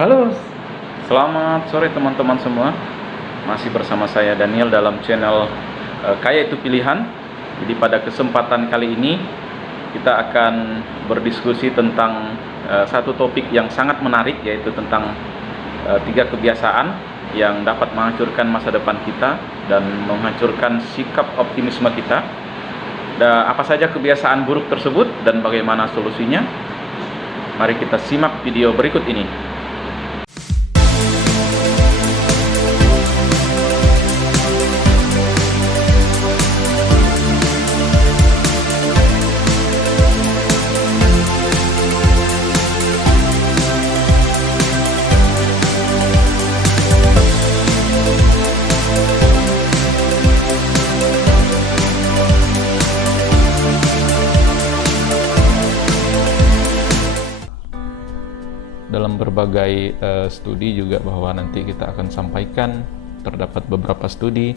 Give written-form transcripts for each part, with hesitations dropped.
Halo, selamat sore teman-teman semua. Masih bersama saya Daniel dalam channel Kaya Itu Pilihan. Jadi pada kesempatan kali ini kita akan berdiskusi tentang satu topik yang sangat menarik, yaitu tentang 3 kebiasaan yang dapat menghancurkan masa depan kita dan menghancurkan sikap optimisme kita. Dan apa saja kebiasaan buruk tersebut dan bagaimana solusinya? Mari kita simak video berikut ini. Dalam berbagai studi juga bahwa nanti kita akan sampaikan, terdapat beberapa studi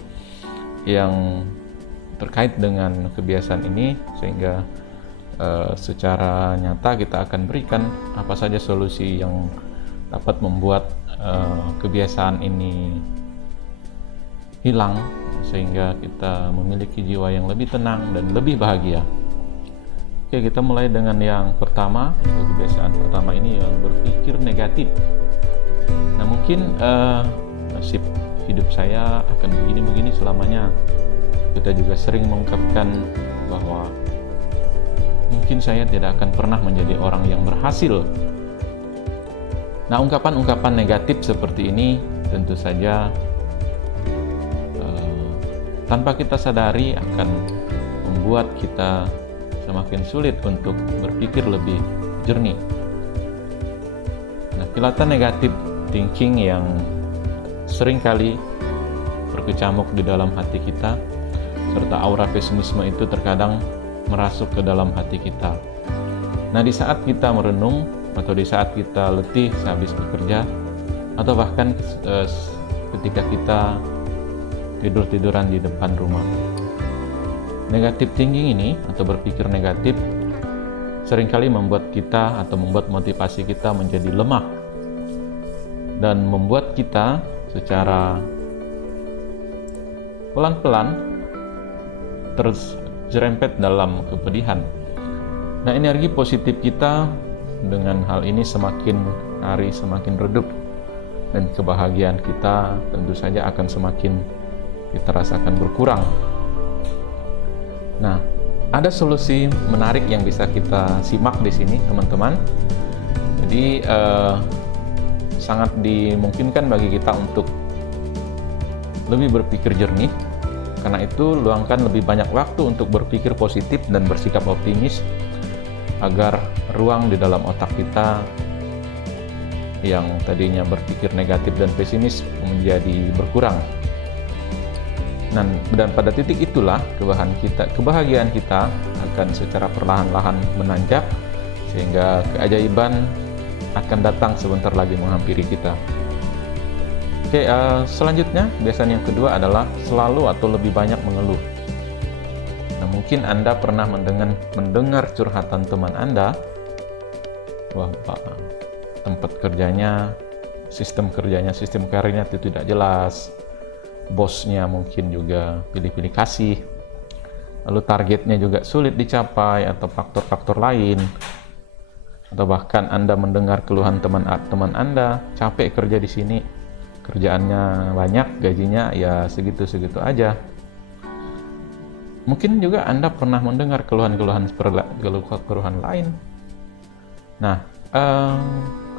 yang terkait dengan kebiasaan ini, sehingga secara nyata kita akan berikan apa saja solusi yang dapat membuat kebiasaan ini hilang, sehingga kita memiliki jiwa yang lebih tenang dan lebih bahagia. Oke, kita mulai dengan yang pertama. Kebiasaan pertama ini yang berpikir negatif. Nah, mungkin nasib hidup saya akan begini-begini selamanya. Kita juga sering mengungkapkan bahwa mungkin saya tidak akan pernah menjadi orang yang berhasil. Nah, ungkapan-ungkapan negatif seperti ini tentu saja tanpa kita sadari akan membuat kita semakin sulit untuk berpikir lebih jernih. Nah, kilatan negatif thinking yang seringkali berkecamuk di dalam hati kita, serta aura pesimisme itu terkadang merasuk ke dalam hati kita. Nah, di saat kita merenung atau di saat kita letih sehabis bekerja, atau bahkan ketika kita tidur-tiduran di depan rumah, negatif thinking ini atau berpikir negatif seringkali membuat kita atau membuat motivasi kita menjadi lemah dan membuat kita secara pelan-pelan terjerempet dalam kepedihan. Nah, energi positif kita dengan hal ini semakin hari semakin redup, dan kebahagiaan kita tentu saja akan semakin kita rasakan berkurang. Nah, ada solusi menarik yang bisa kita simak di sini, teman-teman. Jadi, sangat dimungkinkan bagi kita untuk lebih berpikir jernih. Karena itu, luangkan lebih banyak waktu untuk berpikir positif dan bersikap optimis, agar ruang di dalam otak kita yang tadinya berpikir negatif dan pesimis menjadi berkurang. Dan pada titik itulah kebahagiaan kita akan secara perlahan-lahan menanjak, sehingga keajaiban akan datang sebentar lagi menghampiri kita. Oke, selanjutnya kebiasaan yang kedua adalah selalu atau lebih banyak mengeluh. Nah, mungkin Anda pernah mendengar curhatan teman Anda bahwa tempat kerjanya, sistem karirnya itu tidak jelas. Bosnya mungkin juga pilih-pilih kasih, lalu targetnya juga sulit dicapai, atau faktor-faktor lain. Atau bahkan Anda mendengar keluhan teman Anda, capek kerja di sini, kerjaannya banyak, gajinya ya segitu-segitu aja. Mungkin juga Anda pernah mendengar keluhan-keluhan lain. Nah,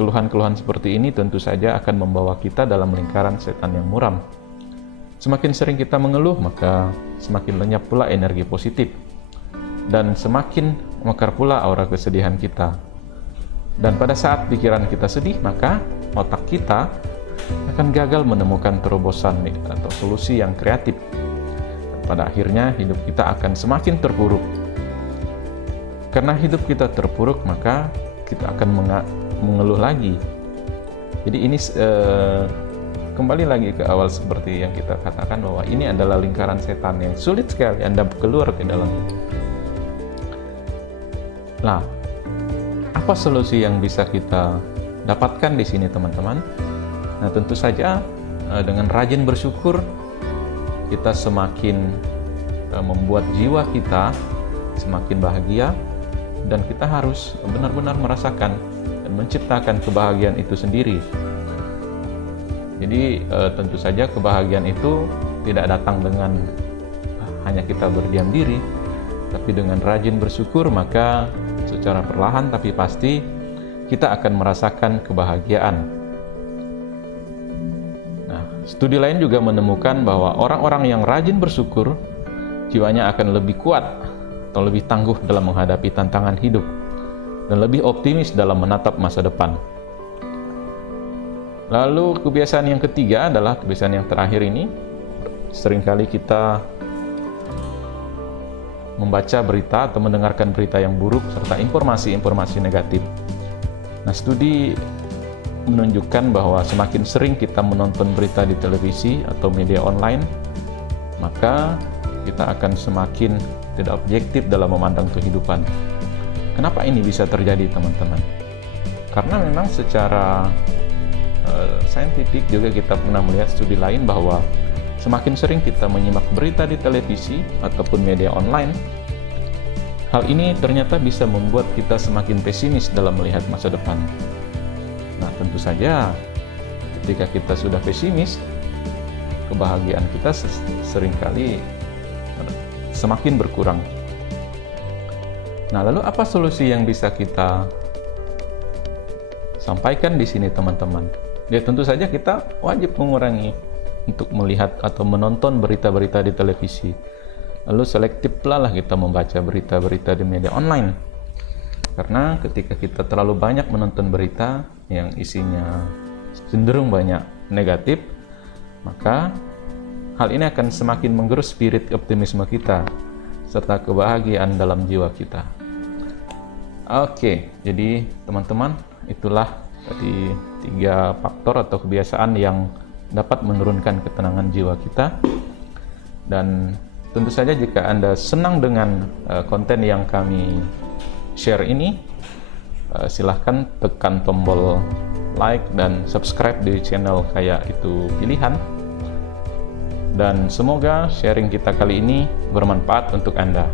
keluhan-keluhan seperti ini tentu saja akan membawa kita dalam lingkaran setan yang muram. Semakin sering kita mengeluh, maka semakin lenyap pula energi positif, dan semakin mekar pula aura kesedihan kita. Dan pada saat pikiran kita sedih, maka otak kita akan gagal menemukan terobosan atau solusi yang kreatif. Pada akhirnya hidup kita akan semakin terpuruk. Karena hidup kita terpuruk, maka kita akan mengeluh lagi. Jadi ini kembali lagi ke awal seperti yang kita katakan, bahwa ini adalah lingkaran setan yang sulit sekali Anda keluar ke dalamnya. Nah, apa solusi yang bisa kita dapatkan di sini teman-teman. Nah, tentu saja dengan rajin bersyukur kita semakin membuat jiwa kita semakin bahagia, dan kita harus benar-benar merasakan dan menciptakan kebahagiaan itu sendiri. Jadi tentu saja kebahagiaan itu tidak datang dengan hanya kita berdiam diri, tapi dengan rajin bersyukur, maka secara perlahan tapi pasti kita akan merasakan kebahagiaan. Nah, studi lain juga menemukan bahwa orang-orang yang rajin bersyukur, jiwanya akan lebih kuat atau lebih tangguh dalam menghadapi tantangan hidup dan lebih optimis dalam menatap masa depan. Lalu kebiasaan yang ketiga adalah kebiasaan yang terakhir ini. Seringkali kita membaca berita atau mendengarkan berita yang buruk serta informasi-informasi negatif. Nah, studi menunjukkan bahwa semakin sering kita menonton berita di televisi atau media online, maka kita akan semakin tidak objektif dalam memandang kehidupan. Kenapa ini bisa terjadi, teman-teman? Karena memang secara saintifik juga kita pernah melihat studi lain bahwa semakin sering kita menyimak berita di televisi ataupun media online, hal ini ternyata bisa membuat kita semakin pesimis dalam melihat masa depan. Nah, tentu saja ketika kita sudah pesimis, kebahagiaan kita seringkali semakin berkurang. Nah, lalu apa solusi yang bisa kita sampaikan di sini, teman-teman? Ya, tentu saja kita wajib mengurangi untuk melihat atau menonton berita-berita di televisi. Lalu selektif pula lah kita membaca berita-berita di media online. Karena ketika kita terlalu banyak menonton berita yang isinya cenderung banyak negatif, maka hal ini akan semakin menggerus spirit optimisme kita serta kebahagiaan dalam jiwa kita. Oke, jadi teman-teman, itulah tadi 3 faktor atau kebiasaan yang dapat menurunkan ketenangan jiwa kita. Dan tentu saja jika Anda senang dengan konten yang kami share ini, silahkan tekan tombol like dan subscribe di channel Kaya Itu Pilihan. Dan semoga sharing kita kali ini bermanfaat untuk Anda.